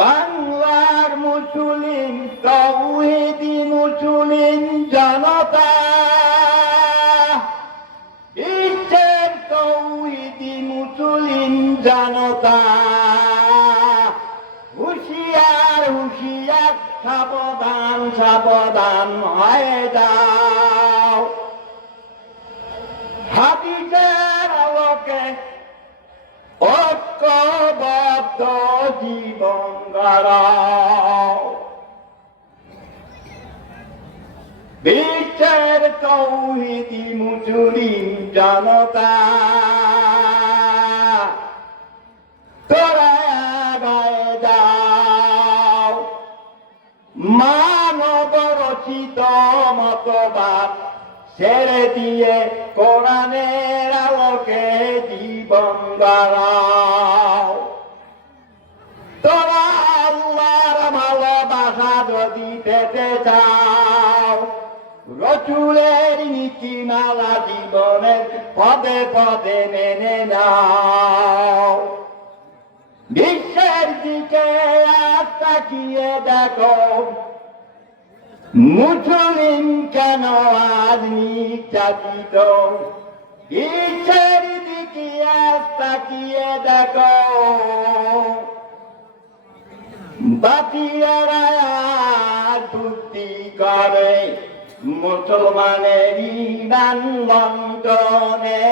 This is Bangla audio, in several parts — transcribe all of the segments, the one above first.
বাংলার মুসলিম তাওহীদি মুসলিম জনতা, বিশ্বের তাওহীদি মুসলিম জনতা, হুঁশিয়ার হুঁশিয়ার, সাবধান সাবধান হয়ে যাও। হাদিসের আলোকে ঐক্যবদ্ধ জীবন গড়াও। বিশ্বের তাওহীদি মুসলিম জনতা, তোরা আগায়ে যাও। মানব রচিত মতবাদ ছেড়ে দিয়ে কোরআনের আলোকে জীবন গড়াও। তোরা আল্লাহর ভালোবাসা যদি পেতে চাও, রসূলের নীতিমালা জীবনের পদে পদে মেনে নাও। বিশ্বের দিকে আজ তাকিয়ে দেখো, মুসলিম কেন আজ নির্যাতিত। বিশ্বের দিকে আজ তাকিয়ে দেখো, বাতিলরা আজ বুদ্ধি করে মুসলমানের ঈমান লণ্ঠনে।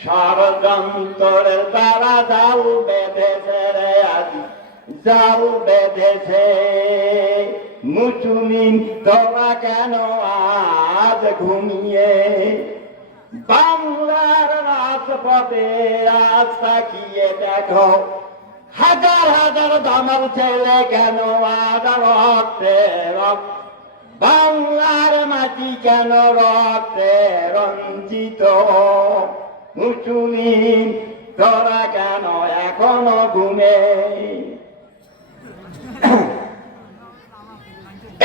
ষড়যন্ত্রের দ্বারা জাল বেঁধেছে রে, আজ জাল বেঁধেছে। মুসলিম তোরা কেন আজ ঘুমিয়ে, বাংলার রাজপথে আজ তাকিয়ে দেখো, হাজার হাজার দামাল ছেলে কেন আজ রক্তে রক্ত। বাংলার মাটি কেন রক্তে রঞ্জিত। মুসলিম তোরা কেন এখনো ঘুমে।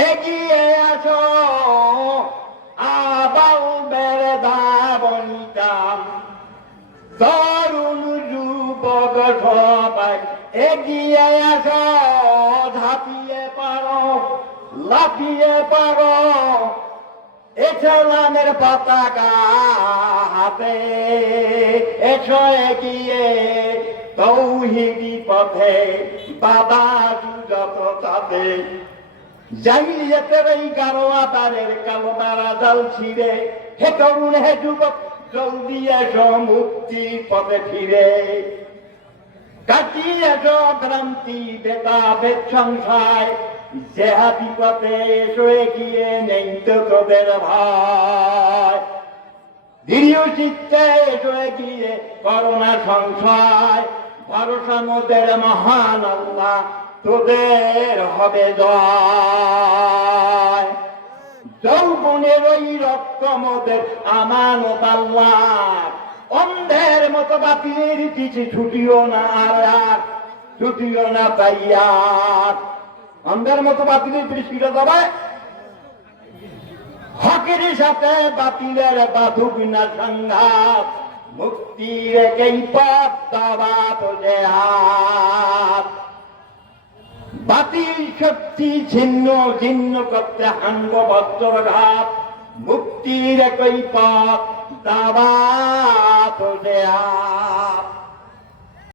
এগিয়ে আসো আবাল বেড়া বনিতা, তরুণ যুবক সবাই এগিয়ে আসো। ঝাঁপিয়ে পারো, লাফিয়ে পারো, ইসলামের পতাকা হাতে। এসো এগিয়ে তাওহীদি পথে, বাধা যত তাতে। জাহিলিয়াতের এই গাঢ় আধারের কালো তারা জাল ছিঁড়ে, হে তরুণ হে যুবক জলদি এসো মুক্তির পথে ফিরে। কাটিয়ে এসো ভ্রান্তি ভেদাভেদ সংশয়, জেহাদি পথে এসো এগিয়ে, নেই তো তোদের ভয়। দৃঢ় চিত্তে এসো এগিয়ে, করোনা সংশয়। ভরসা মোদের মহান আল্লাহ, তোদের হবে জয়। যৌবনের ওই রক্ত মোদের আমানত আল্লাহ, অন্ধের মতো বাতিলের পিছে ছুটিও না আর, ছুটিও না পাইয়া। অন্ধের মতো বাতিলের পিছে ছুটে যাবে, হকের সাথে বাতিলের বাধুক না সংঘাত। মুক্তির একই পথ দাওয়াত জিহাদ। বাতিল শক্তি ছিন্ন ছিন্ন করতে হানব বজ্রঘাত। মুক্তির একই পথ দাওয়াত জিহাদ।